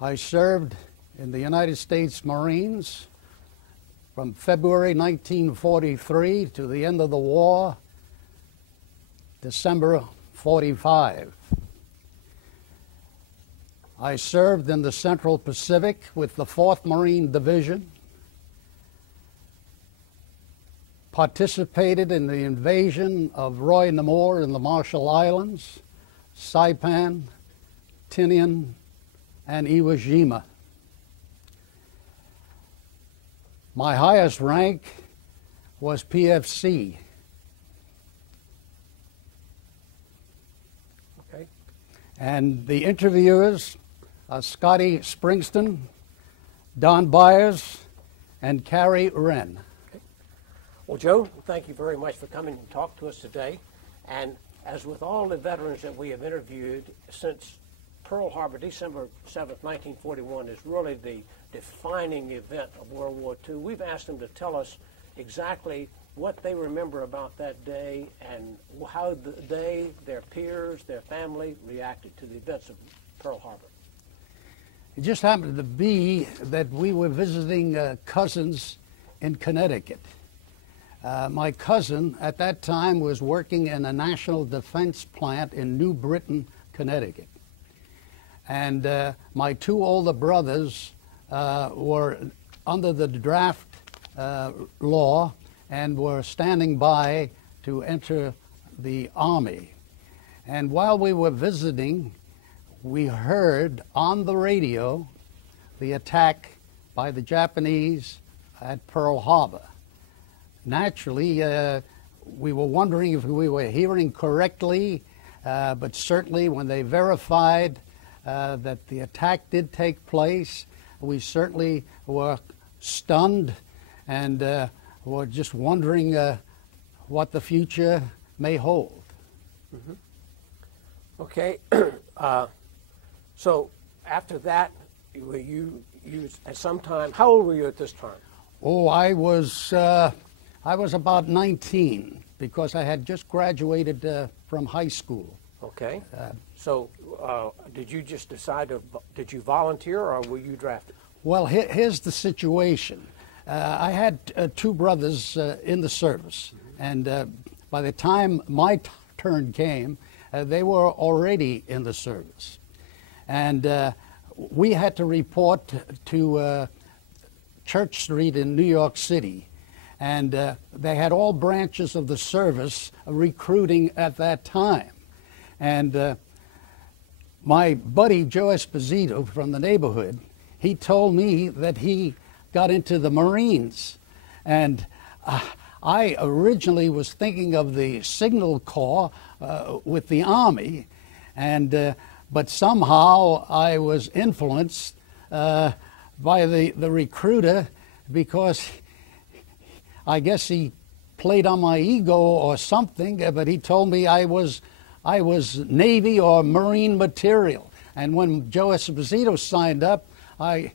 I served in the United States Marines from February 1943 to the end of the war, December 45. I served in the Central Pacific with the 4th Marine Division, participated in the invasion of Roy Namor in the Marshall Islands, Saipan, Tinian, and Iwo Jima. My highest rank was PFC. Okay. And the interviewers are Scotty Springston, Don Byers, and Carrie Wren. Okay. Well, Joe, thank you very much for coming and talk to us today. And as with all the veterans that we have interviewed since Pearl Harbor, December 7th, 1941, is really the defining event of World War II. We've asked them to tell us exactly what they remember about that day and how they, their peers, their family reacted to the events of Pearl Harbor. It just happened to be that we were visiting cousins in Connecticut. My cousin at that time was working in a national defense plant in New Britain, Connecticut. And my 2 older brothers were under the draft law and were standing by to enter the Army. And while we were visiting, we heard on the radio the attack by the Japanese at Pearl Harbor. Naturally, we were wondering if we were hearing correctly, but certainly when they verified that the attack did take place, we certainly were stunned and were just wondering what the future may hold. Mm-hmm. Okay, so after that, you at some time, how old were you at this time? Oh, I was about 19 because I had just graduated from high school. Okay. So did you just decide to, did you volunteer or were you drafted? Well, here's the situation. I had 2 brothers in the service, and by the time my turn came, they were already in the service. And we had to report to Church Street in New York City. And they had all branches of the service recruiting at that time. And my buddy Joe Esposito from the neighborhood, he told me that he got into the Marines. And I originally was thinking of the Signal Corps with the Army, and but somehow I was influenced by the recruiter because I guess he played on my ego or something, but he told me I was Navy or Marine material. And when Joe Esposito signed up, I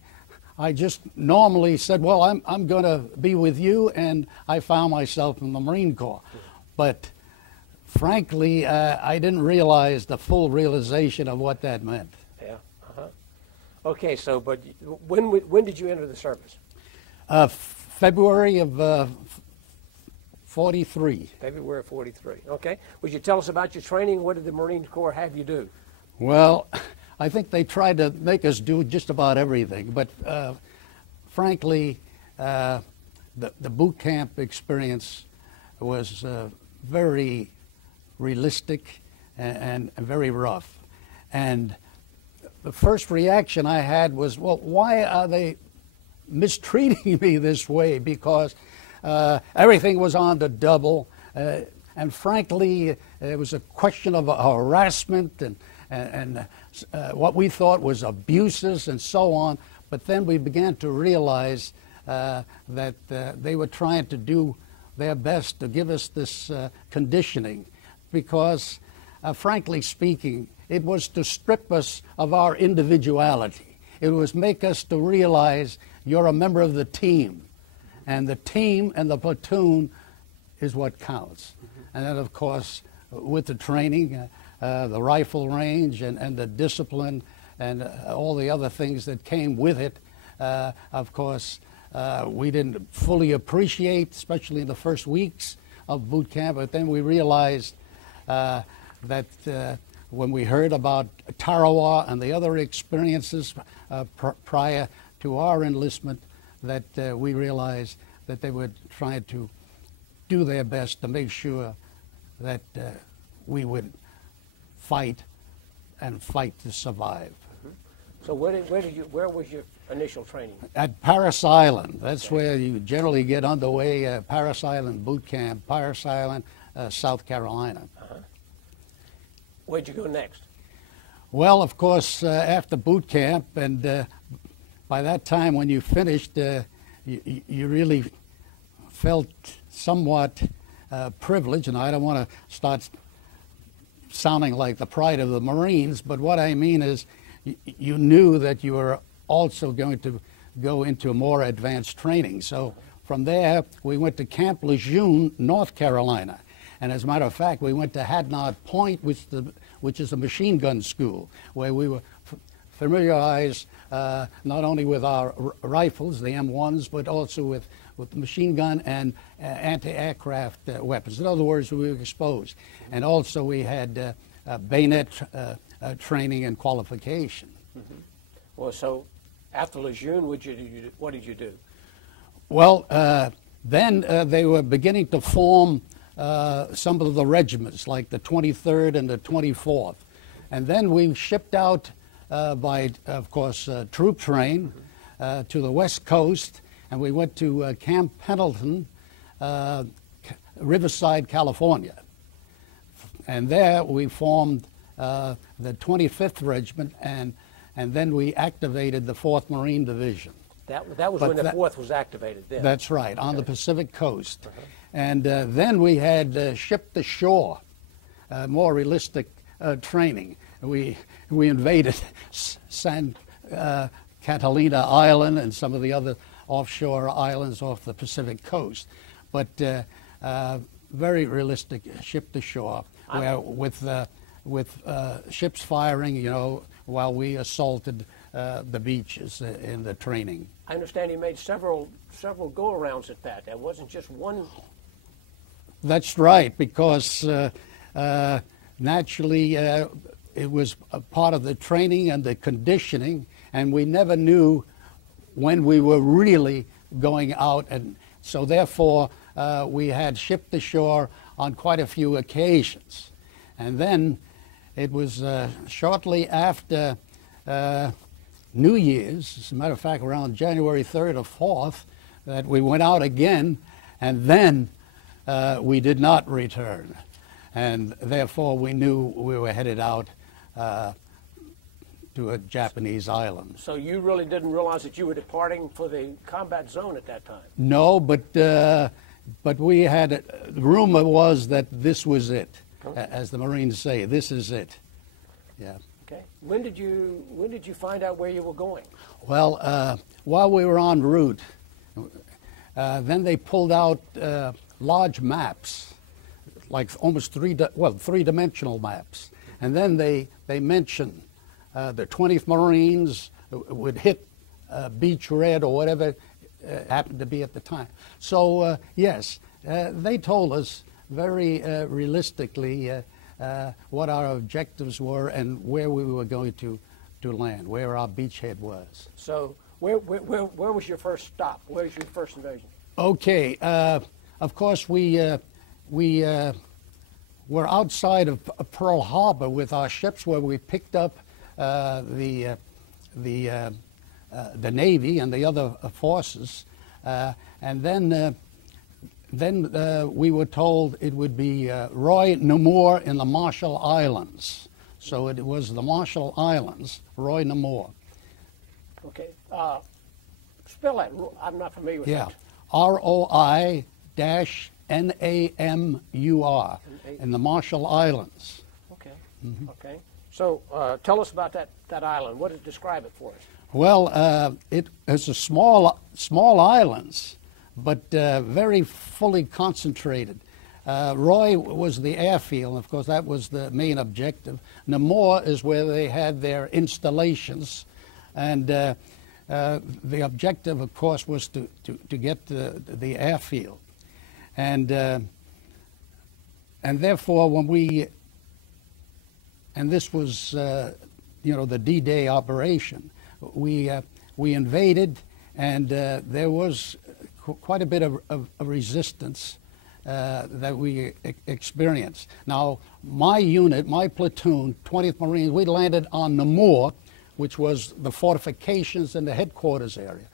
just normally said, well, I'm going to be with you, and I found myself in the Marine Corps. But frankly, I didn't realize the full realization of what that meant. Yeah. Okay, so but when did you enter the service? February of 43. February of 43. Okay. Would you tell us about your training? What did the Marine Corps have you do? Well, I think they tried to make us do just about everything, but frankly, the boot camp experience was very realistic and very rough. And the first reaction I had was, well, why are they mistreating me this way? Because everything was on the double, and frankly, it was a question of harassment and what we thought was abuses and so on. But then we began to realize that they were trying to do their best to give us this conditioning because, frankly speaking, it was to strip us of our individuality. It was make us to realize you're a member of the team, and the team and the platoon is what counts. Mm-hmm. And then, of course, with the training, the rifle range and the discipline, and all the other things that came with it. Of course, we didn't fully appreciate, especially in the first weeks of boot camp, but then we realized that when we heard about Tarawa and the other experiences prior to our enlistment, that we realized that they were trying to do their best to make sure that we would fight and fight to survive. So where was your initial training? At Parris Island. That's where you generally get underway. Parris Island Boot Camp, Parris Island, South Carolina. Where'd you go next? Well, of course, after boot camp, and by that time when you finished, you really felt somewhat privileged, and I don't want to start sounding like the pride of the Marines, but what I mean is you knew that you were also going to go into more advanced training. So from there, we went to Camp Lejeune, North Carolina. And as a matter of fact, we went to Hadnot Point, which is a machine gun school, where we were familiarized not only with our rifles, the M1s, but also with machine gun and anti-aircraft weapons. In other words, we were exposed. And also we had bayonet training and qualification. Mm-hmm. Well, so after Lejeune, what did you do? Well, then they were beginning to form some of the regiments, like the 23rd and the 24th. And then we shipped out by, of course, troop train to the West Coast, and we went to Camp Pendleton, Riverside, California. And there we formed the 25th Regiment, and then we activated the 4th Marine Division. That was when the 4th was activated then? That's right, on the Pacific Coast. And then we had ship-to-shore, more realistic training. We invaded San Catalina Island and some of the other offshore islands off the Pacific Coast, but very realistic ship-to-shore, where with ships firing, you know, while we assaulted the beaches in the training. I understand you made several go-arounds at that. That wasn't just one. That's right, because naturally it was a part of the training and the conditioning, and we never knew when we were really going out, and so therefore we had ship to shore on quite a few occasions. And then it was shortly after New Year's, as a matter of fact around January 3rd or 4th, that we went out again, and then we did not return, and therefore we knew we were headed out to a Japanese island. So you really didn't realize that you were departing for the combat zone at that time? No, but we had the rumor was that this was it, as the Marines say, this is it. Yeah. Okay. When did you find out where you were going? Well, while we were en route, then they pulled out large maps, like almost three-dimensional maps, and then they mentioned the 20th Marines would hit Beach Red or whatever happened to be at the time. So yes, they told us very realistically what our objectives were and where we were going to land, where our beachhead was. So where was your first stop? Where was your first invasion? Okay, of course we were outside of Pearl Harbor with our ships, where we picked up the Navy and the other forces, and then we were told it would be Roy Namur in the Marshall Islands. So it was the Marshall Islands, Roy Namur. Okay, spell that. I'm not familiar with that. ROI-NAMUR in the Marshall Islands. Okay. Mm-hmm. Okay. So tell us about that island. What does it describe it for us? Well, it is a small islands, but very fully concentrated. Roy was the airfield. Of course, that was the main objective. Namur is where they had their installations, and the objective, of course, was to get the airfield, and therefore when we, and this was the D-Day operation, we invaded, and there was quite a bit of resistance that we experienced. Now, my unit, my platoon, 20th Marines, we landed on Namur, which was the fortifications and the headquarters area.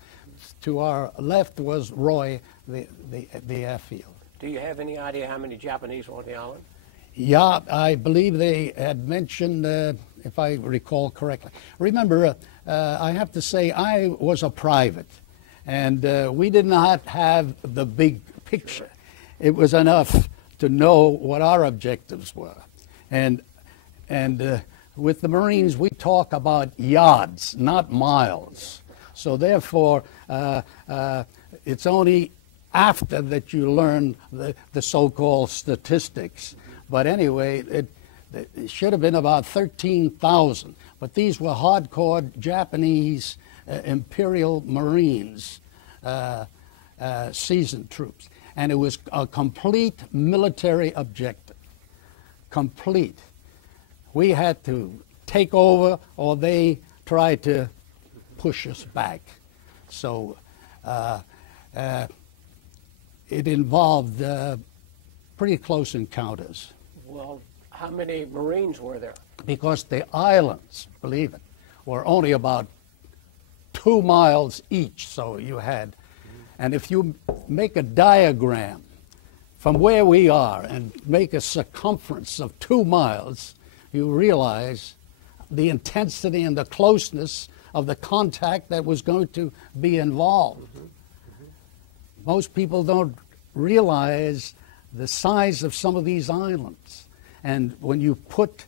To our left was Roy, the airfield. Do you have any idea how many Japanese were on the island? Yeah, I believe they had mentioned, if I recall correctly. Remember, I have to say I was a private, and we did not have the big picture. Sure. It was enough to know what our objectives were. And with the Marines, we talk about yards, not miles. So therefore, it's only after that you learn the so-called statistics. But anyway, it should have been about 13,000. But these were hardcore Japanese Imperial Marines, seasoned troops. And it was a complete military objective. Complete. We had to take over, or they tried to push us back. So it involved pretty close encounters. Well, how many Marines were there? Because the islands, believe it, were only about 2 miles each, so you had. And if you make a diagram from where we are and make a circumference of 2 miles, you realize the intensity and the closeness of the contact that was going to be involved. Most people don't realize the size of some of these islands. And when you put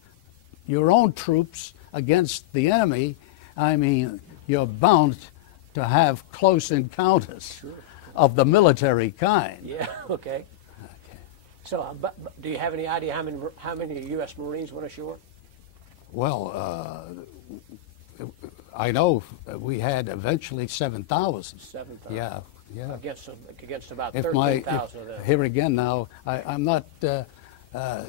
your own troops against the enemy, I mean, you're bound to have close encounters. Sure. Of the military kind. Yeah, okay. So, do you have any idea how many U.S. Marines went ashore? Well, I know we had eventually 7,000. 7,000. Yeah. Against about 13,000 of them. Here again now, I'm not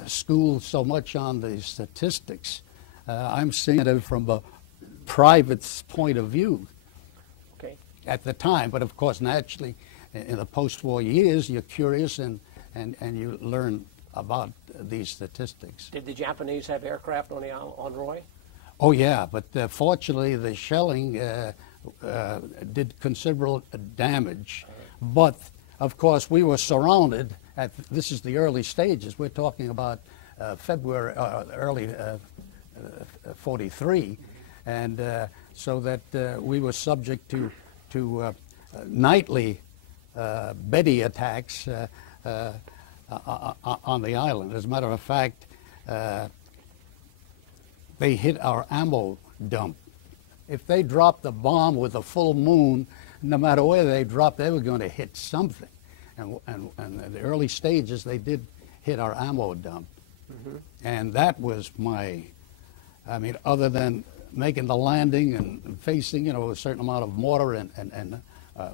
schooled so much on the statistics. I'm seeing it from a private's point of view. Okay. At the time, but of course, naturally, in the post-war years, you're curious and you learn about these statistics. Did the Japanese have aircraft on Roy? Oh yeah, but fortunately the shelling did considerable damage. But of course we were surrounded this is the early stages. We're talking about February, early 43, and so that we were subject to nightly Betty attacks on the island. As a matter of fact, they hit our ammo dump. If they dropped a bomb with a full moon, no matter where they dropped, they were going to hit something. And in the early stages, they did hit our ammo dump. Mm-hmm. And that was other than making the landing and facing, a certain amount of mortar and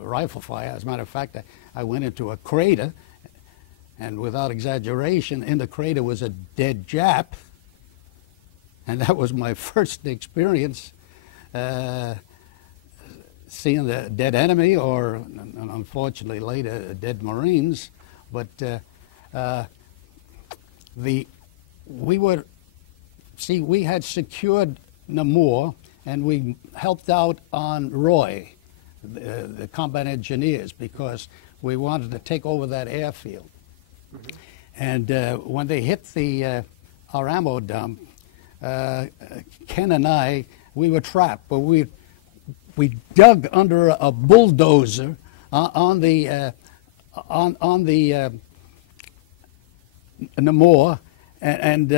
rifle fire. As a matter of fact, I went into a crater, and without exaggeration, in the crater was a dead Jap. And that was my first experience seeing the dead enemy, or unfortunately later dead Marines. But we had secured Namur, and we helped out on Roy, the combat engineers, because we wanted to take over that airfield. Mm-hmm. And when they hit our ammo dump, Ken and I, we were trapped, but we dug under a bulldozer on the Namur, and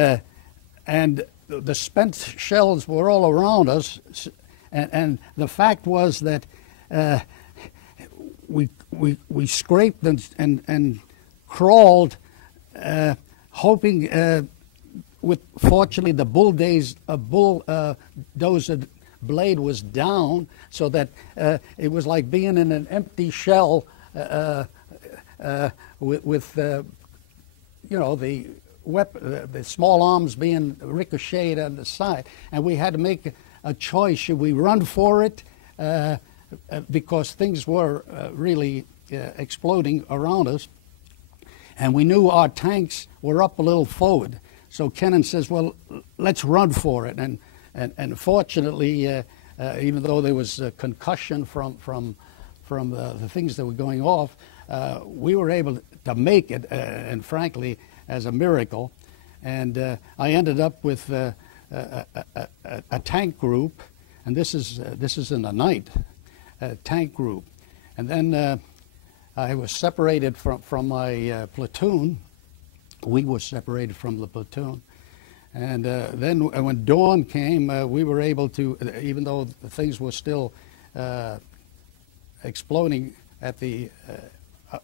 the spent shells were all around us, and the fact was that we scraped and crawled hoping, fortunately, the bulldozer blade was down, so that it was like being in an empty shell with you know, the small arms being ricocheted on the side, and we had to make a choice: should we run for it, because things were really exploding around us, and we knew our tanks were up a little forward. So Kennan says, "Well, let's run for it." And fortunately, even though there was a concussion from the things that were going off, we were able to make it, and frankly, as a miracle. And I ended up with a tank group, and this is in the night, tank group. And then I was separated from my platoon. We were separated from the platoon. And then when dawn came, we were able to, even though things were still exploding at the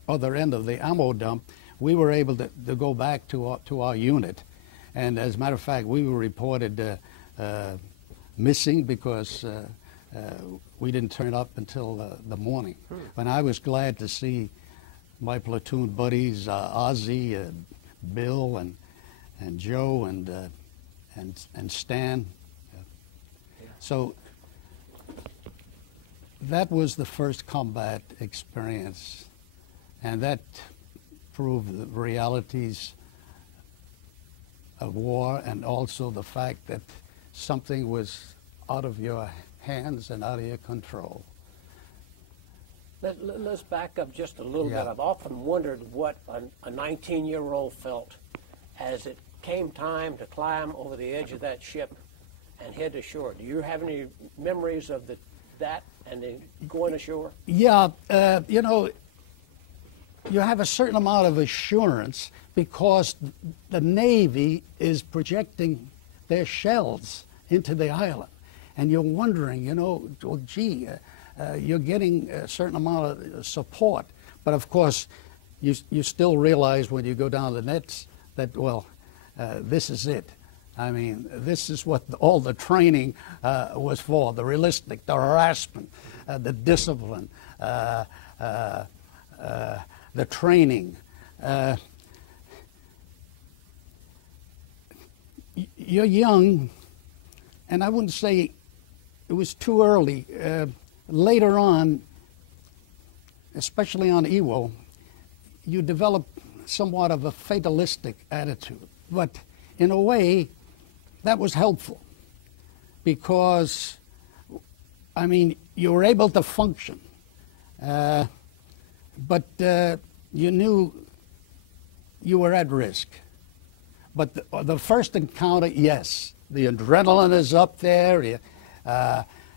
other end of the ammo dump, we were able to go back to our unit. And as a matter of fact, we were reported missing because we didn't turn up until the morning. And I was glad to see my platoon buddies, Ozzy, Bill, and Joe, and Stan. So that was the first combat experience, and that proved the realities of war, and also the fact that something was out of your hands and out of your control. Let's back up just a little Yeah. bit. I've often wondered what a 19-year-old felt as it came time to climb over the edge of that ship and head ashore. Do you have any memories of that and then going ashore? Yeah, you know, you have a certain amount of assurance because the Navy is projecting their shells into the island. And you're wondering, you know, well, gee, you're getting a certain amount of support. But of course, you still realize when you go down the nets that, well, this is it. I mean, this is what all the training was for: the realistic, the harassment, the discipline, the training. You're young, and I wouldn't say it was too early. Later on, especially on Iwo, you develop somewhat of a fatalistic attitude. But in a way, that was helpful because, I mean, you were able to function, but you knew you were at risk. But the first encounter, yes, the adrenaline is up there.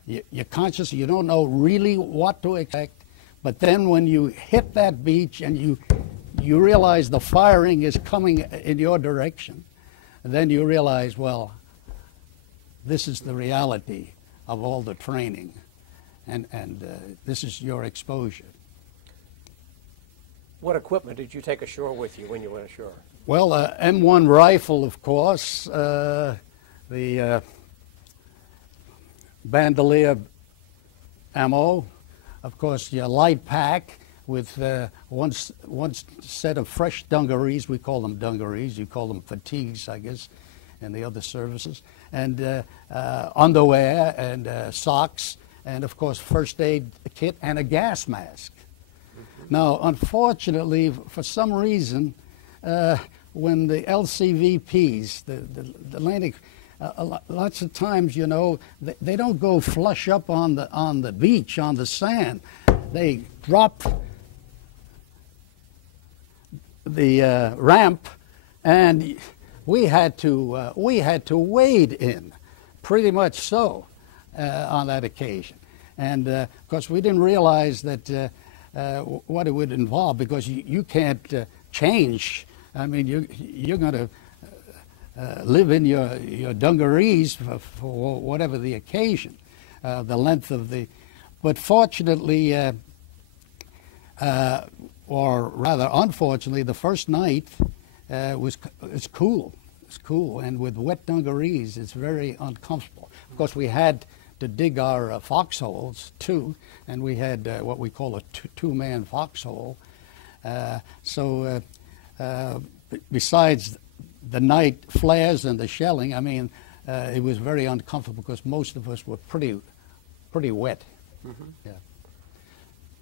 You're conscious, you don't know really what to expect. But then when you hit that beach and you realize the firing is coming in your direction, and then you realize, well, this is the reality of all the training, and this is your exposure. What equipment did you take ashore with you when you went ashore? Well, M1 rifle, of course, the bandolier ammo, of course, your light pack with one set of fresh dungarees. We call them dungarees. You call them fatigues, I guess, in the other services. And underwear and socks, and of course, first aid kit and a gas mask. Mm-hmm. Now, unfortunately, for some reason, when the LCVPs, the Atlantic, lots of times, you know, they don't go flush up on the beach, on the sand. They drop the ramp, and we had to wade in, pretty much so, on that occasion. And of course, we didn't realize that what it would involve, because you can't change. I mean, you're going to live in your dungarees for whatever the occasion, the length of the. But fortunately, or rather unfortunately, the first night it's cool. It's cool, and with wet dungarees, it's very uncomfortable. Of course, we had to dig our foxholes too, and we had what we call a two-man foxhole. Besides the night flares and the shelling, I mean, it was very uncomfortable because most of us were pretty wet. Mm-hmm. Yeah.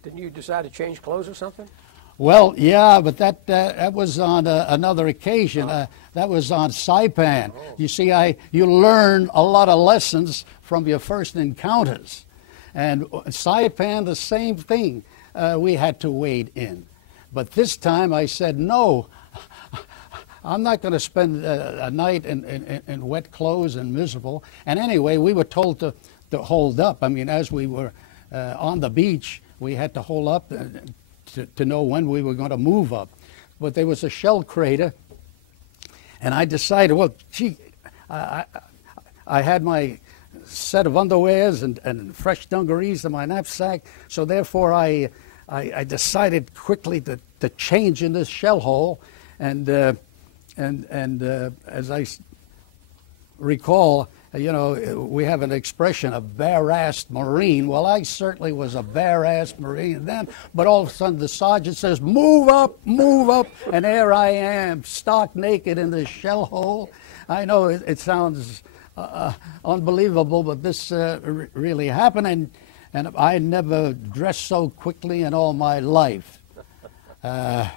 Didn't you decide to change clothes or something? Well, yeah, but that was on another occasion. That was on Saipan. Oh. You see, you learn a lot of lessons from your first encounters. And Saipan, the same thing. We had to wade in. But this time I said, no, I'm not going to spend a night in wet clothes and miserable. And anyway, we were told to hold up. I mean, as we were on the beach, we had to hold up to know when we were going to move up. But there was a shell crater, and I decided, well, gee, I had my set of underwears and fresh dungarees in my knapsack, so therefore I decided quickly to change in this shell hole, and as I recall, you know, we have an expression, a bare-assed Marine. Well, I certainly was a bare-assed Marine then, but all of a sudden the sergeant says, move up, and there I am, stark naked in this shell hole. I know it sounds unbelievable, but this really happened, and I never dressed so quickly in all my life. So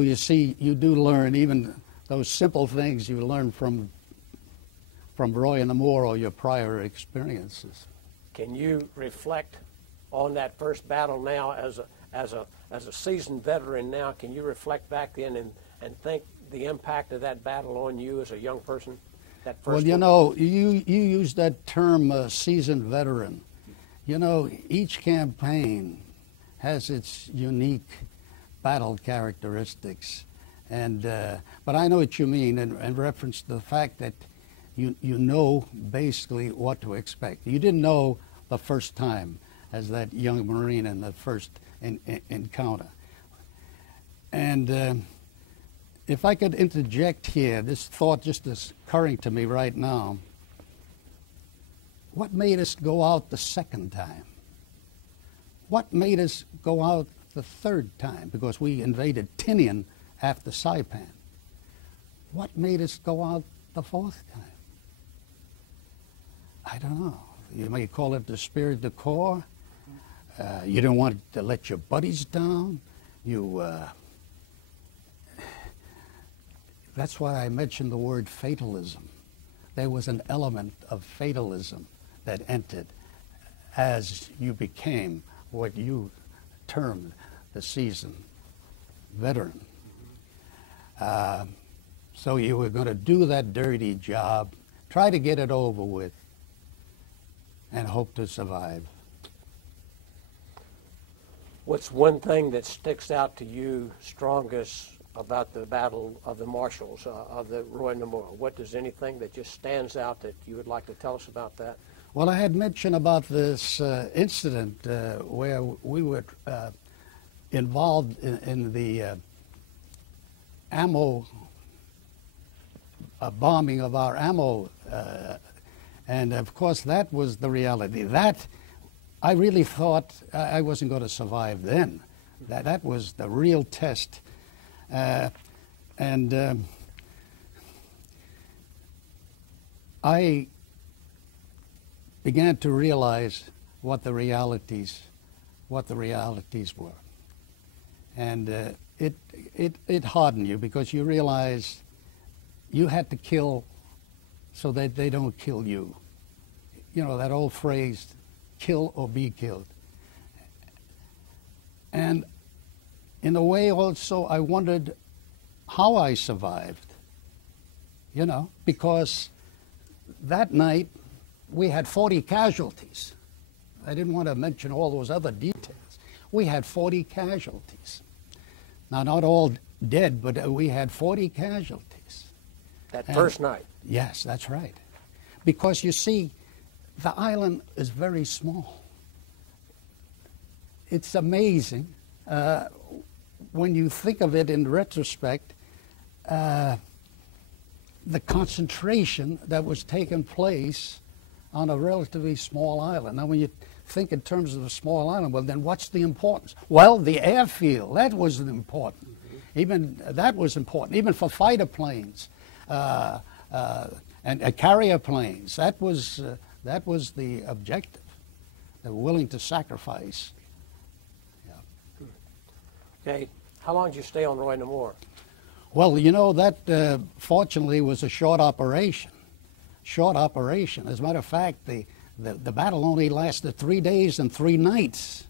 you see, you do learn even those simple things you learn from Roy and the Moore or your prior experiences. Can you reflect on that first battle now as a seasoned veteran now? Can you reflect back then and think the impact of that battle on you as a young person? That first well, you know, you use that term seasoned veteran. You know, each campaign has its unique battle characteristics. But I know what you mean in reference to the fact that you know basically what to expect. You didn't know the first time as that young Marine in the first encounter. And if I could interject here, this thought just is occurring to me right now. What made us go out the second time? What made us go out the third time? Because we invaded Tinian after Saipan. What made us go out the fourth time? I don't know. You may call it the spirit de corps. You don't want to let your buddies down. That's why I mentioned the word fatalism. There was an element of fatalism that entered as you became what you termed the seasoned veteran. So you were going to do that dirty job, try to get it over with, and hope to survive. What's one thing that sticks out to you strongest about the Battle of the Marshals, of the Roy and the Moore? What does anything that just stands out that you would like to tell us about that? Well, I had mentioned about this incident where we were involved in the ammo bombing of our ammo, and of course that was the reality. That I really thought I wasn't going to survive then. That was the real test, and I began to realize what the realities were, and it hardened you because you realize you had to kill so that they don't kill you. You know, that old phrase, kill or be killed. And in a way also I wondered how I survived, you know, because that night we had 40 casualties. I didn't want to mention all those other details. We had 40 casualties. Now, not all dead, but we had 40 casualties. That first night? Yes, that's right. Because you see, the island is very small. It's amazing. when you think of it in retrospect, the concentration that was taking place on a relatively small island. Now, when you think in terms of a small island, well, then what's the importance? Well, the airfield, that was important. Even that was important, even for fighter planes and carrier planes. That was the objective. They were willing to sacrifice. Yeah. Okay, how long did you stay on Roy Namor? Well, you know, that fortunately was a short operation. Short operation. As a matter of fact, the battle only lasted 3 days and 3 nights.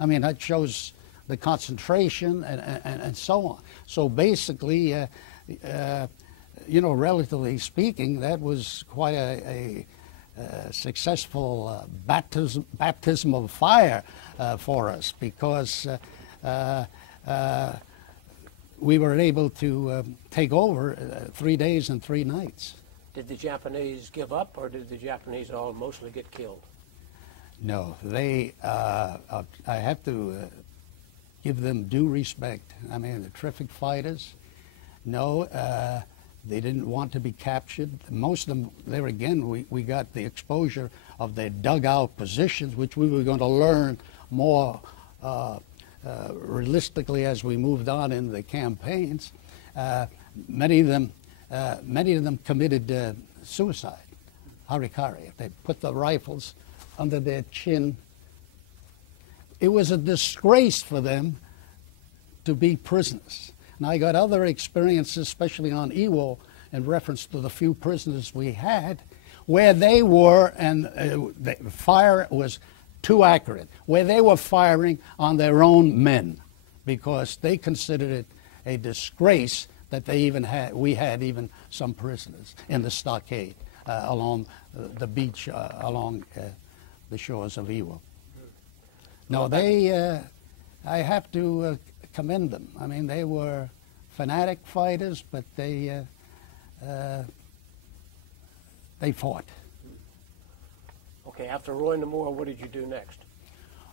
I mean, that shows the concentration and so on. So basically, you know, relatively speaking, that was quite a successful baptism of fire for us, because we were able to take over 3 days and 3 nights. Did the Japanese give up, or did the Japanese all mostly get killed? No, they, I have to give them due respect. I mean, they're terrific fighters. No, they didn't want to be captured. Most of them, there again, we got the exposure of their dugout positions, which we were going to learn more realistically as we moved on in the campaigns. Many of them committed suicide, harikari. They put the rifles under their chin. It was a disgrace for them to be prisoners. And I got other experiences, especially on Iwo, in reference to the few prisoners we had, where they were, and the fire was too accurate, where they were firing on their own men, because they considered it a disgrace that we had even some prisoners in the stockade along the beach, along the shores of Iwo. No, I have to commend them. I mean, they were fanatic fighters, but they fought. Okay, after Roy Namor, what did you do next?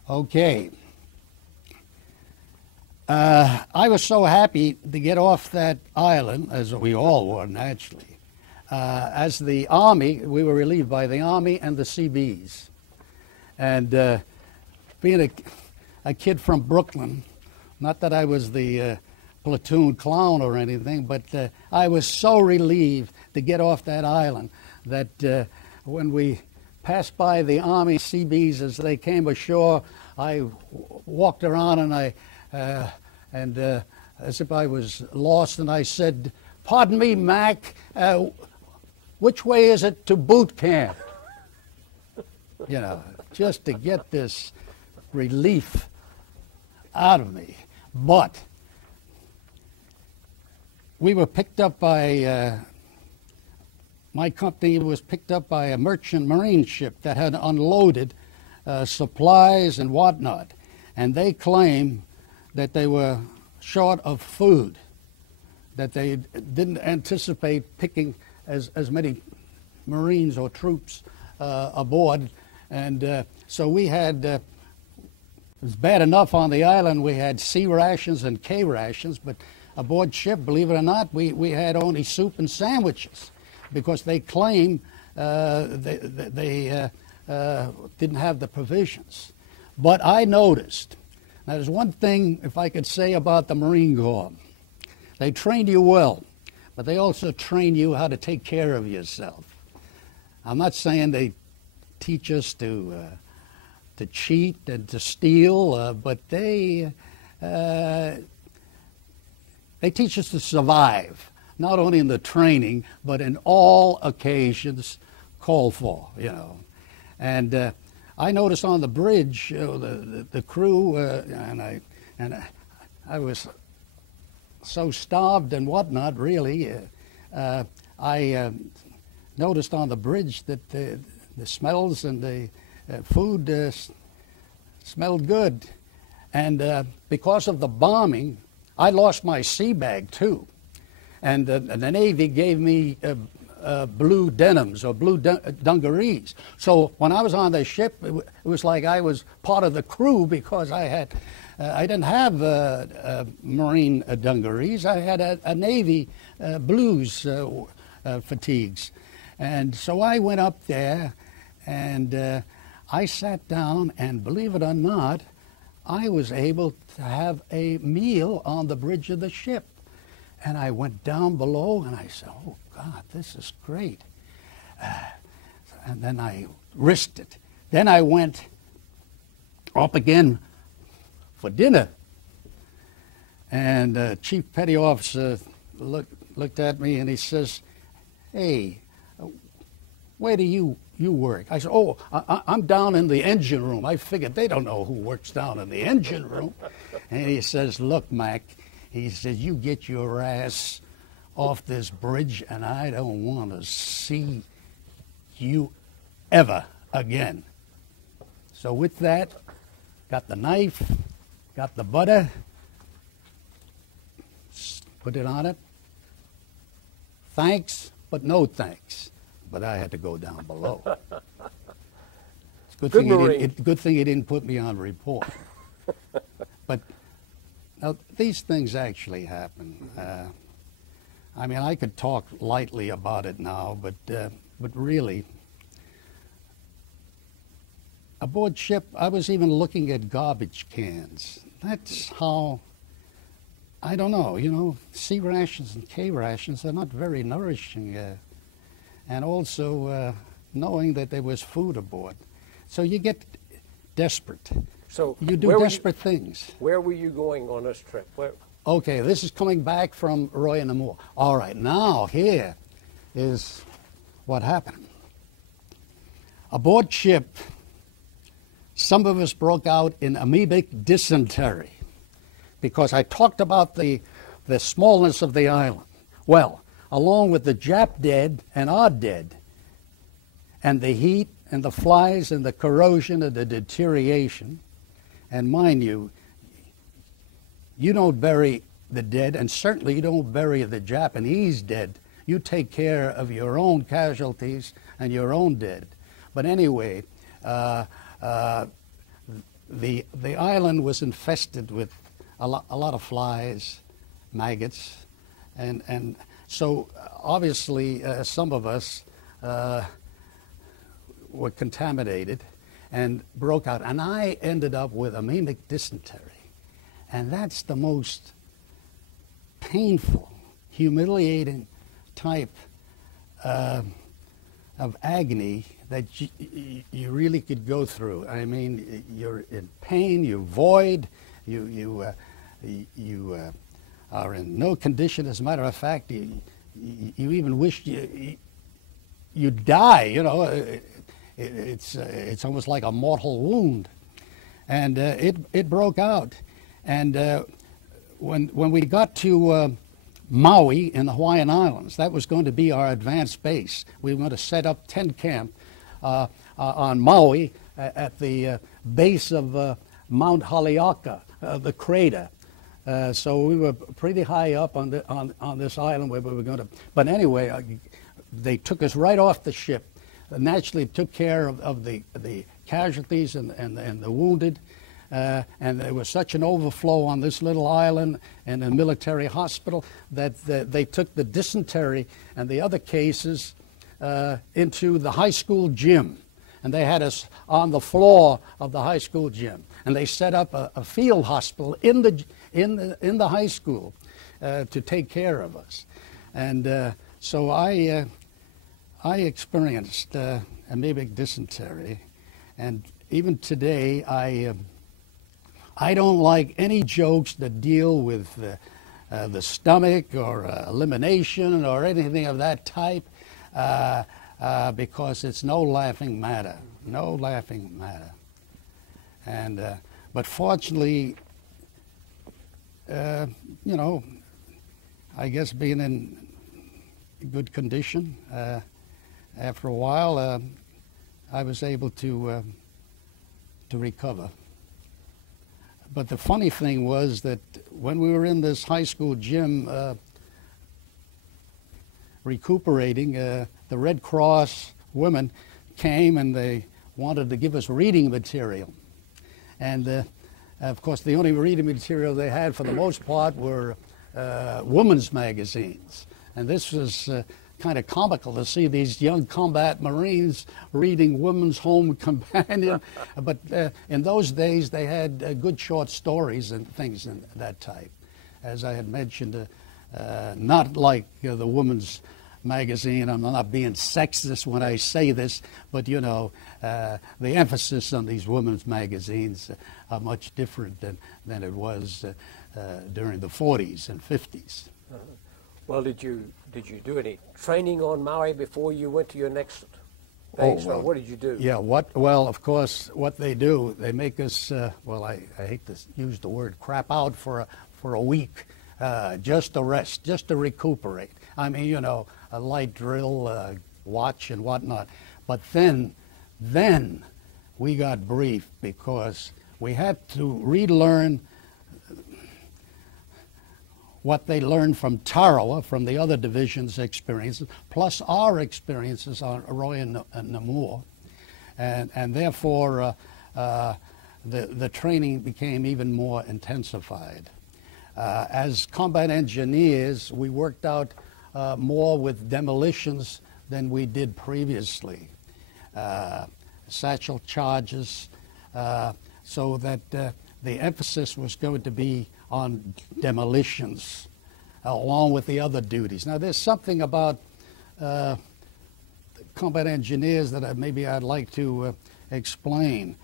Okay. I was so happy to get off that island, as we all were, naturally. As the Army, we were relieved by the Army and the Seabees. And being a kid from Brooklyn, not that I was the platoon clown or anything, but I was so relieved to get off that island that when we passed by the Army Seabees as they came ashore, I walked around and as if I was lost, and I said, "Pardon me, Mac, which way is it to boot camp?" You know, just to get this relief out of me. But we were picked up by, my company was picked up by a merchant marine ship that had unloaded supplies and whatnot. And they claimed that they were short of food, that they didn't anticipate picking as many Marines or troops aboard. And so we had, it was bad enough on the island, we had C rations and K rations, but aboard ship, believe it or not, we had only soup and sandwiches, because they claim they didn't have the provisions. But I noticed, now there's one thing, if I could say, about the Marine Corps. They train you well, but they also train you how to take care of yourself. I'm not saying they teach us to cheat and to steal, but they teach us to survive, not only in the training, but in all occasions called for, you know. And I noticed on the bridge, the crew, and I was so starved and whatnot, really. I noticed on the bridge that the smells and the food smelled good. And because of the bombing, I lost my sea bag too. And the Navy gave me blue denims or blue dungarees. So when I was on the ship, it was like I was part of the crew because I didn't have Marine dungarees. I had a Navy blues fatigues. And so I went up there and I sat down, and believe it or not, I was able to have a meal on the bridge of the ship. And I went down below and I said, oh God, this is great. And then I risked it. Then I went up again for dinner. And Chief Petty Officer looked at me and he says, hey, where do you work? I said, oh, I'm down in the engine room. I figured they don't know who works down in the engine room. And he says, look, Mac, he says, you get your ass off this bridge and I don't want to see you ever again. So with that, got the knife, got the butter, put it on it. Thanks, but no thanks. But I had to go down below. It's good thing he didn't put me on report. But now these things actually happen. I mean, I could talk lightly about it now, but really, aboard ship, I was even looking at garbage cans. That's how, I don't know, you know, C rations and K rations are not very nourishing. And also knowing that there was food aboard. So you get desperate. So you do desperate things. Where were you going on this trip? Okay, this is coming back from Roy and Amur. All right, now here is what happened. Aboard ship, some of us broke out in amoebic dysentery because I talked about the smallness of the island. Well, along with the Jap dead and our dead, and the heat and the flies and the corrosion and the deterioration. And mind you, you don't bury the dead, and certainly you don't bury the Japanese dead. You take care of your own casualties and your own dead. But anyway, the island was infested with a lot of flies, maggots, and so obviously some of us were contaminated and broke out. And I ended up with amoebic dysentery. And that's the most painful, humiliating type of agony that you really could go through. I mean, you're in pain, you're void, you are in no condition. As a matter of fact, you even wish you'd die. You know, it's almost like a mortal wound, and it broke out. And when we got to Maui in the Hawaiian Islands, that was going to be our advanced base. We were going to set up tent camp on Maui at the base of Mount Haleakala, the crater. So we were pretty high up on this island where we were going to. But anyway, they took us right off the ship. Naturally, took care of the casualties and the wounded. And there was such an overflow on this little island and a military hospital that they took the dysentery and the other cases into the high school gym. And they had us on the floor of the high school gym. And they set up a field hospital in the high school to take care of us. And so I experienced amoebic dysentery. And even today, I don't like any jokes that deal with the stomach or elimination or anything of that type because it's no laughing matter, no laughing matter. And but fortunately, you know, I guess being in good condition, after a while, I was able to recover. But the funny thing was that when we were in this high school gym recuperating, the Red Cross women came and they wanted to give us reading material. And of course, the only reading material they had for the most part were women's magazines. And this was kind of comical to see these young combat Marines reading Women's Home Companion. But in those days, they had good short stories and things in that type. As I had mentioned, not like the women's magazine. I'm not being sexist when I say this, but you know, the emphasis on these women's magazines are much different than it was during the 40s and 50s. Well, did you do any training on Maui before you went to your next base? Well, what did you do? Yeah, well, of course, what they do, they make us, well, I hate to use the word crap out for a week, just to rest, just to recuperate. I mean, you know, a light drill, watch and whatnot. But then we got briefed because we had to relearn what they learned from Tarawa, from the other division's experiences, plus our experiences on Arroyo and Namur. And therefore, the training became even more intensified. As combat engineers, we worked out more with demolitions than we did previously. Satchel charges, so that the emphasis was going to be on demolitions along with the other duties. Now there's something about combat engineers that maybe I'd like to explain.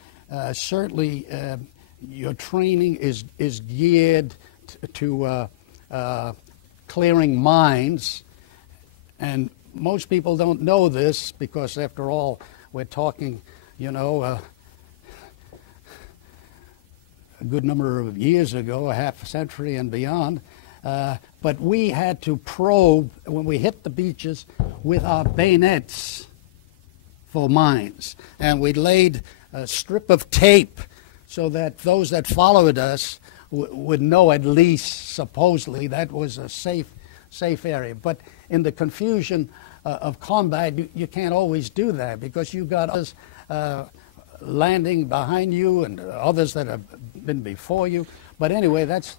Certainly your training is geared to clearing mines, and most people don't know this because after all we're talking, you know, a good number of years ago, a half a century and beyond, but we had to probe when we hit the beaches with our bayonets for mines, and we laid a strip of tape so that those that followed us would know at least supposedly that was a safe area. But in the confusion of combat, you can't always do that because you've got others landing behind you and others that have been before you. But anyway, that's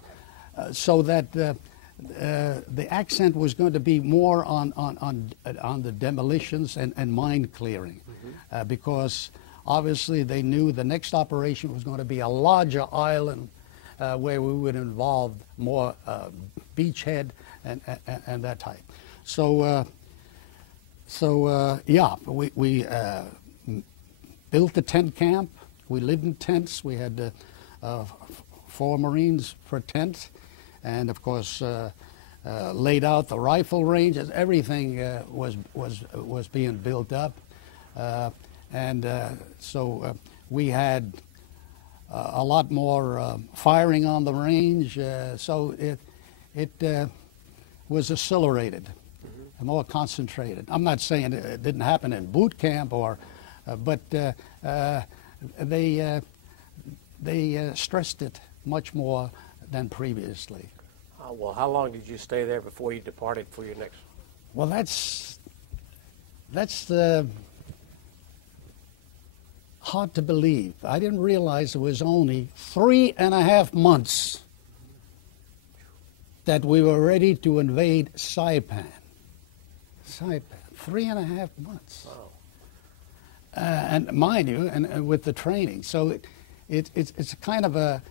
so that the accent was going to be more on the demolitions and mine clearing, because obviously they knew the next operation was going to be a larger island where we would involve more beachhead and that type. So yeah, we built the tent camp. We lived in tents. We had 4 Marines for tents, and of course laid out the rifle ranges. Everything was being built up, and so we had a lot more firing on the range. So it was accelerated, more concentrated. I'm not saying it didn't happen in boot camp, but they stressed it much more than previously. Well, how long did you stay there before you departed for your next? Well, that's hard to believe. I didn't realize it was only 3.5 months that we were ready to invade Saipan. 3.5 months. Wow. And mind you, and with the training, so it's kind of a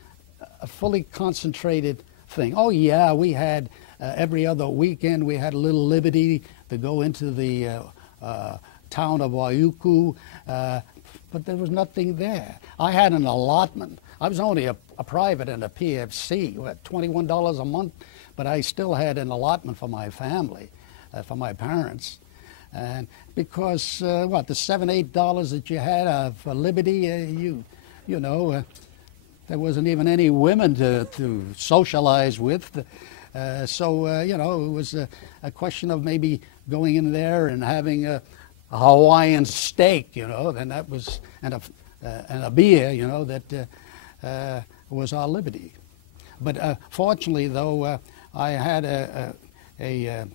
fully concentrated thing. Oh yeah, we had every other weekend we had a little liberty to go into the town of Waiuku, but there was nothing there. I had an allotment. I was only a private in a PFC, $21 a month, but I still had an allotment for my family, for my parents. And because the $7-8 that you had for liberty, you know, there wasn't even any women to socialize with. So you know, it was a question of maybe going in there and having a Hawaiian steak, you know, and that was and a beer, you know, that was our liberty. But fortunately, though, I had a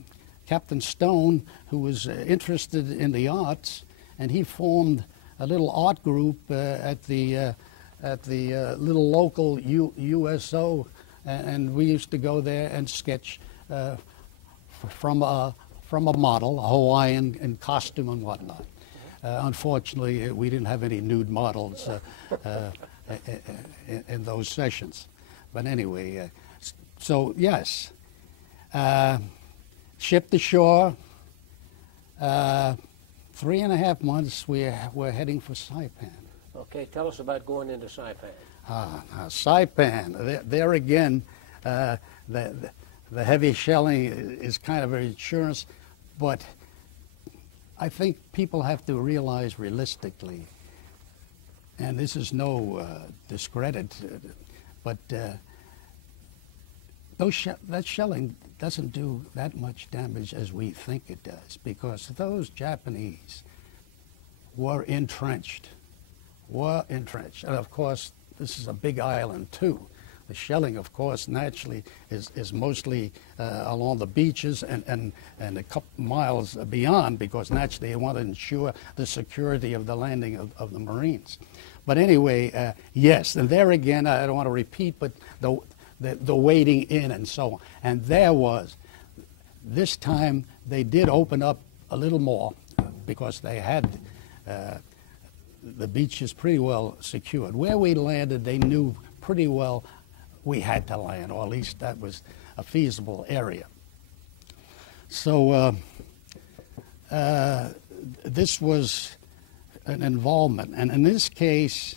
Captain Stone, who was interested in the arts, and he formed a little art group at the little local USO, and we used to go there and sketch from a model, a Hawaiian in costume and whatnot. Unfortunately, we didn't have any nude models in those sessions. But anyway, so yes, shipped ashore. 3.5 months, we're heading for Saipan. Okay, tell us about going into Saipan. Saipan, there again, the heavy shelling is kind of an insurance, but I think people have to realize realistically, and this is no discredit, but that shelling doesn't do that much damage as we think it does, because those Japanese were entrenched. And of course, this is a big island too. The shelling, of course, naturally is mostly along the beaches and a couple miles beyond, because naturally they want to ensure the security of the landing of the Marines. But anyway, yes, and there again, I don't want to repeat, but the wading in and so on. And this time they did open up a little more, because they had the beaches pretty well secured. Where we landed, they knew pretty well we had to land, or at least that was a feasible area. So this was an involvement, and in this case,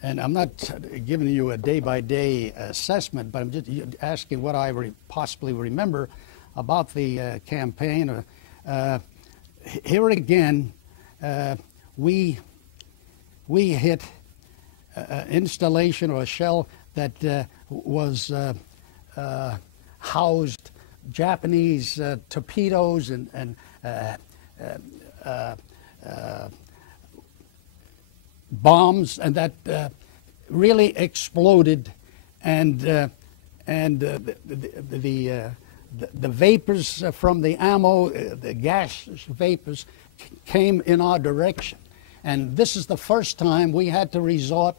and I'm not giving you a day-by-day assessment, but I'm just asking what I possibly remember about the campaign. Here again, we hit an installation or a shell that was housed Japanese torpedoes and bombs, and that really exploded, and the vapors from the ammo, the gas vapors, came in our direction. And this is the first time we had to resort,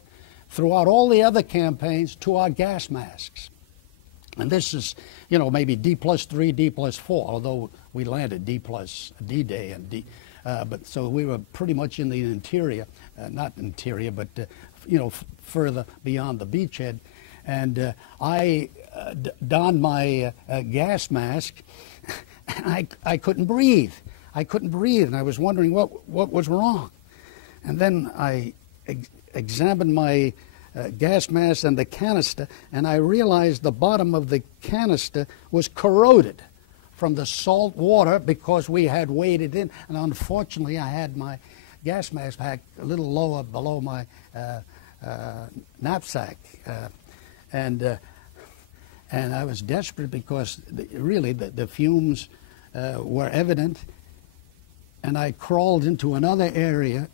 throughout all the other campaigns, to our gas masks. And this is, maybe D+3, D+4, although we landed D+D-Day and D. But so we were pretty much in the interior, not interior, but further beyond the beachhead. And I donned my gas mask, and I couldn't breathe. I couldn't breathe, and I was wondering what was wrong. And then I examined my gas mask and the canister, and I realized the bottom of the canister was corroded from the salt water, because we had waded in. And unfortunately, I had my gas mask pack a little lower below my knapsack. And I was desperate, because really the fumes were evident. And I crawled into another area,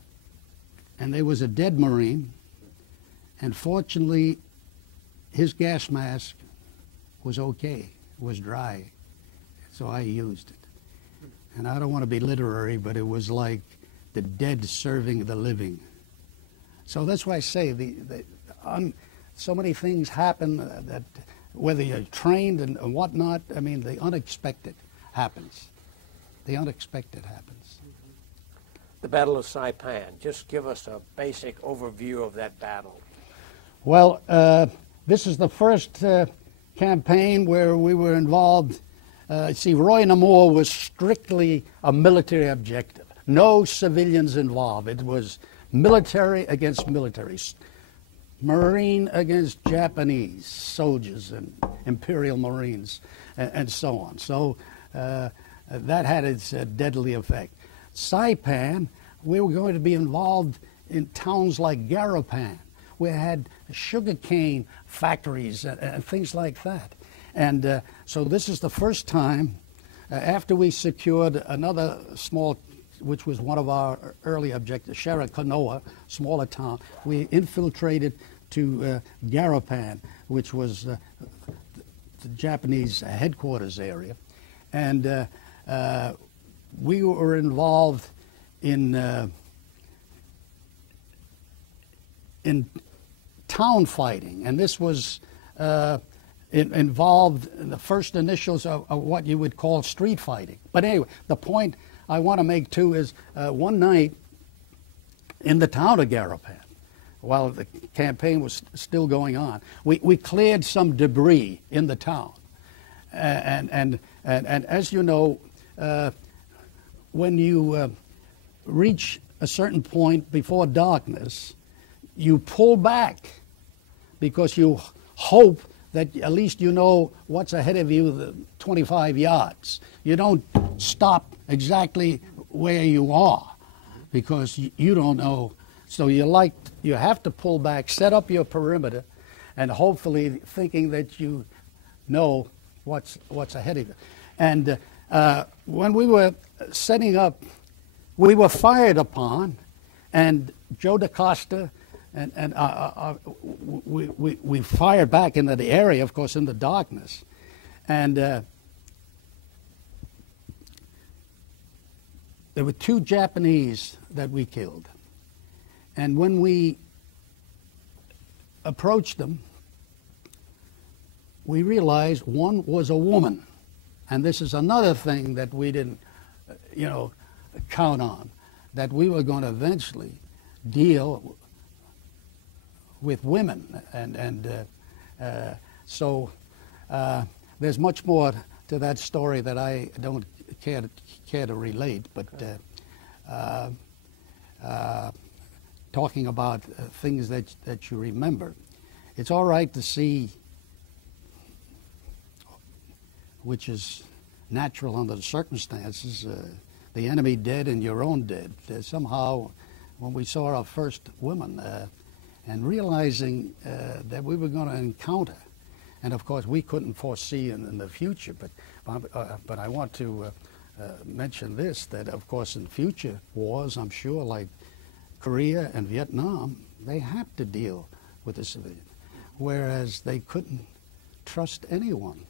and there was a dead Marine. And fortunately, his gas mask was okay, was dry. So I used it. And I don't want to be literary, but it was like the dead serving the living. So that's why I say so many things happen that, whether you're trained and whatnot, I mean, the unexpected happens. The unexpected happens. The Battle of Saipan, just give us a basic overview of that battle. Well, this is the first campaign where we were involved. See, Roy Namor was strictly a military objective. No civilians involved. It was military against military. Marine against Japanese soldiers and Imperial Marines and so on. So that had its deadly effect. Saipan, we were going to be involved in towns like Garapan. We had sugarcane factories and things like that. And so this is the first time, after we secured another small, which was one of our early objectives, Sharikanoa, smaller town, we infiltrated to Garapan, which was the Japanese headquarters area. And we were involved in town fighting, and this was involved in the first initials of what you would call street fighting. But anyway, the point I want to make too is one night in the town of Garapan, while the campaign was still going on, we cleared some debris in the town, and as you know, when you reach a certain point before darkness, you pull back because you hope that at least you know what's ahead of you, the 25 yards. You don't stop exactly where you are because you don't know. So you have to pull back, set up your perimeter, and hopefully thinking that you know what's ahead of you. And when we were setting up, we were fired upon, and Joe DaCosta and we fired back into the area, of course, in the darkness. And there were 2 Japanese that we killed. And when we approached them, we realized one was a woman. And this is another thing that we didn't, count on, that we were going to eventually deal with women. So there's much more to that story that I don't care to relate, but talking about things that you remember. It's all right to see, which is natural under the circumstances, the enemy dead and your own dead. Somehow, when we saw our first woman, and realizing that we were going to encounter, and of course we couldn't foresee in the future, but I want to mention this, that of course in future wars, I'm sure, like Korea and Vietnam, they had to deal with the civilian, whereas they couldn't trust anyone,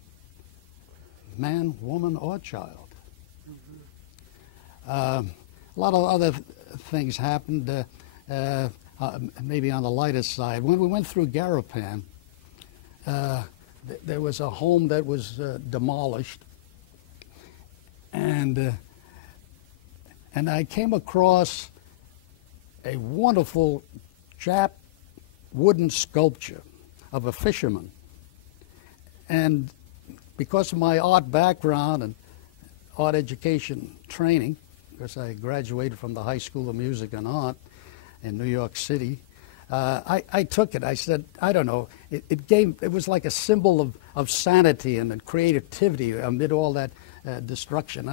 man, woman, or child. A lot of other things happened, maybe on the lighter side. When we went through Garapan, there was a home that was demolished, and I came across a wonderful Jap wooden sculpture of a fisherman. And because of my art background and art education training, because I graduated from the High School of Music and Art in New York City, I took it. I said, I don't know, it was like a symbol of sanity and creativity amid all that destruction.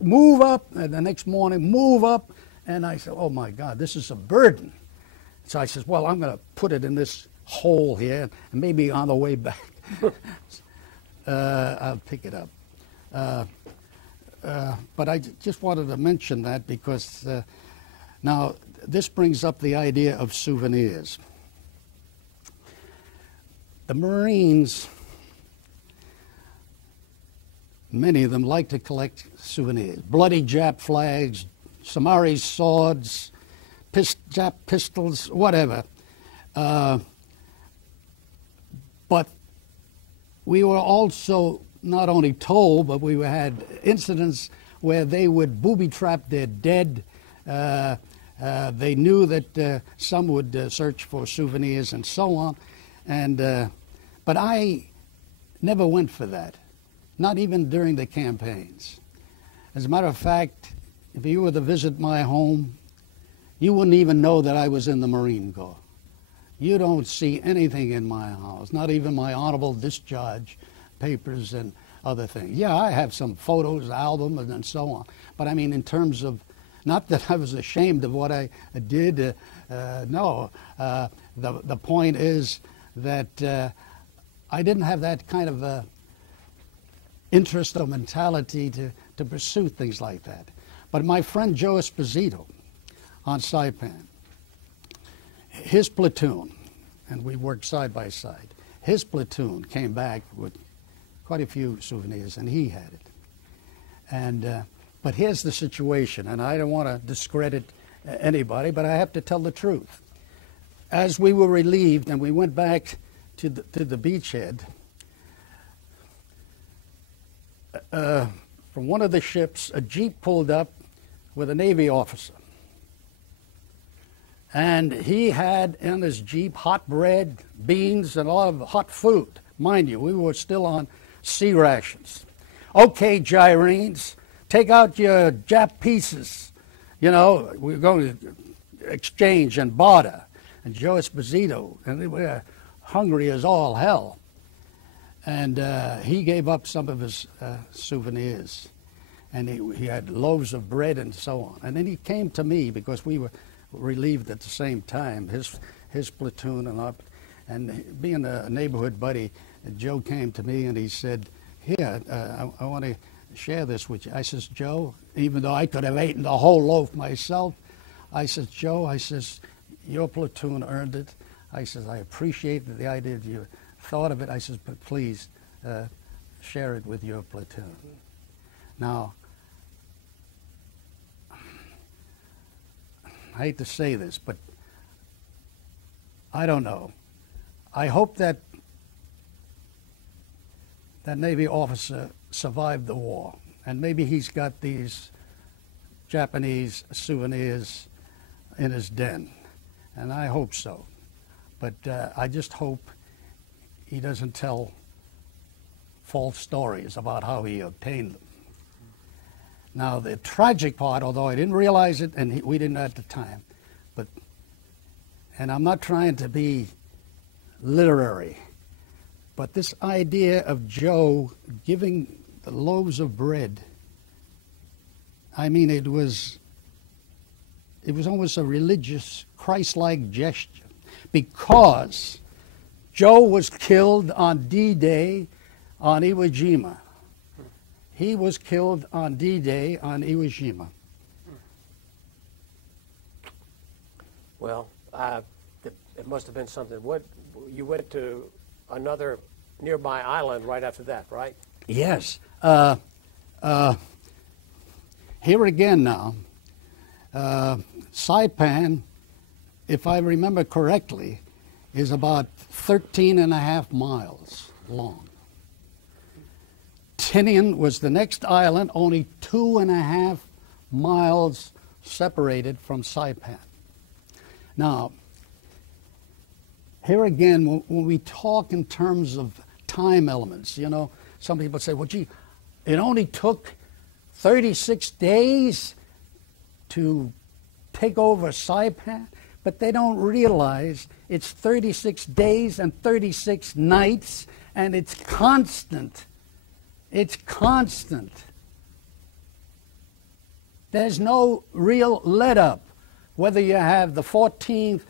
Move up, and the next morning, move up, and I said, oh my God, this is a burden. So I said, well, I'm going to put it in this hole here, and maybe on the way back, I'll pick it up. But I just wanted to mention that because now this brings up the idea of souvenirs. The Marines, many of them like to collect souvenirs. Bloody Jap flags, Samari swords, Jap pistols, whatever. But we were also not only told, but we had incidents where they would booby-trap their dead. They knew that some would search for souvenirs and so on. But I never went for that, not even during the campaigns. As a matter of fact, if you were to visit my home, you wouldn't even know that I was in the Marine Corps. You don't see anything in my house, not even my honorable discharge papers and other things. Yeah, I have some photos, albums, and so on. But I mean, in terms of, not that I was ashamed of what I did, no. The point is that I didn't have that kind of interest or mentality to pursue things like that. But my friend Joe Esposito on Saipan, his platoon, and we worked side by side, his platoon came back with quite a few souvenirs, and he had it. But here's the situation, and I don't want to discredit anybody, but I have to tell the truth. As we were relieved and we went back to the beachhead, from one of the ships, a Jeep pulled up with a Navy officer. And he had in his Jeep hot bread, beans, and a lot of hot food. Mind you, we were still on sea rations. Okay, gyrenes, take out your Jap pieces. You know, we're going to exchange and barter. And Joe Esposito, and they were hungry as all hell. And he gave up some of his souvenirs. And he had loaves of bread and so on. And then he came to me because we were relieved at the same time, his platoon and being a neighborhood buddy, Joe came to me and he said, here, I want to share this with you. I says, Joe, even though I could have eaten the whole loaf myself, I says, Joe, I says, your platoon earned it. I says, I appreciate the idea that you thought of it. I says, but please share it with your platoon. Now, I hate to say this, but I don't know. I hope that Navy officer survived the war, and maybe he's got these Japanese souvenirs in his den, and I hope so. But I just hope he doesn't tell false stories about how he obtained them. Now, the tragic part, although I didn't realize it, and we didn't at the time, and I'm not trying to be literary, but this idea of Joe giving the loaves of bread, I mean, it was almost a religious, Christ-like gesture, because Joe was killed on D-Day on Iwo Jima. He was killed on D-Day on Iwo Jima. Well, it must have been something. You went to another nearby island right after that, right? Yes. Here again now, Saipan, if I remember correctly, is about 13.5 miles long. Tinian was the next island, only 2.5 miles separated from Saipan. Now, here again, when we talk in terms of time elements, you know, some people say, well, gee, it only took 36 days to take over Saipan, but they don't realize it's 36 days and 36 nights, and it's constant. It's constant. There's no real let-up, whether you have the 14th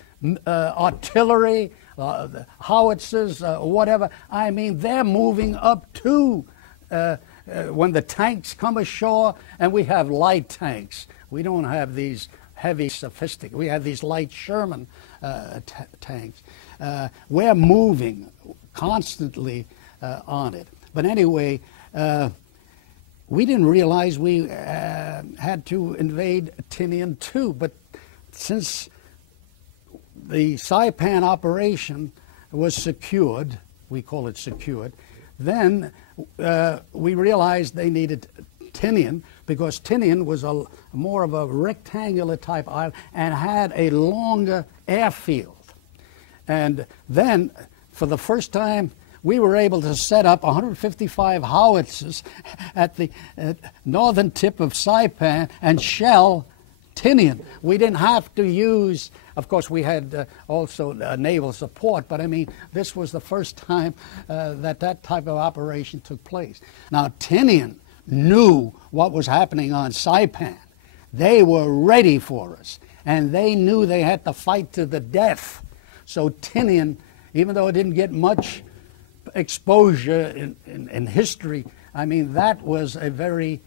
artillery, the howitzers, whatever. I mean, they're moving up to when the tanks come ashore, and we have light tanks. We don't have these heavy, sophisticated. We have these light Sherman tanks. We're moving constantly on it. But anyway, we didn't realize we had to invade Tinian too. But since the Saipan operation was secured, we call it secured, then we realized they needed Tinian, because Tinian was more of a rectangular type island and had a longer airfield. And then, for the first time, we were able to set up 155 howitzers at the northern tip of Saipan and shell Tinian. We didn't have to use, of course, we had also naval support, but I mean, this was the first time that type of operation took place. Now, Tinian knew what was happening on Saipan. They were ready for us, and they knew they had to fight to the death. So Tinian, even though it didn't get much exposure in history, I mean, that was a very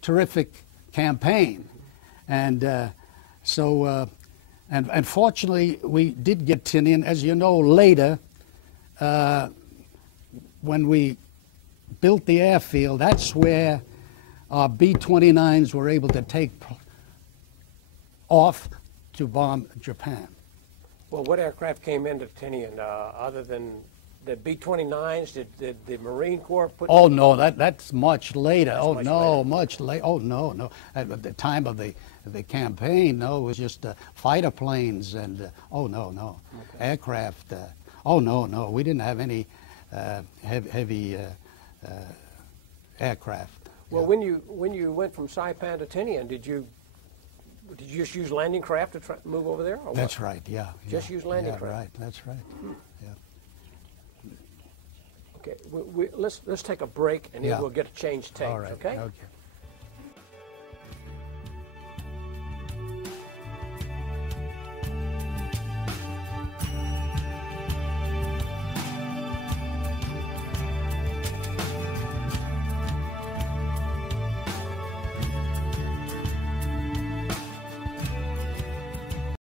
terrific campaign. And and fortunately, we did get Tinian. As you know, later, when we built the airfield, that's where our B-29s were able to take off to bomb Japan. Well, what aircraft came into Tinian other than the B-29s? Did the Marine Corps put? Oh no, that's much later. Much later. Oh no. At the time of the campaign, no, it was just fighter planes and no. Okay. Aircraft. No, we didn't have any heavy aircraft. Well, when you went from Saipan to Tinian, did you just use landing craft to move over there? Or That's what? right. Yeah. Just use landing craft. Right. That's right. Yeah. Okay. Let's take a break and then we'll get a change tape. All right. Okay. Okay.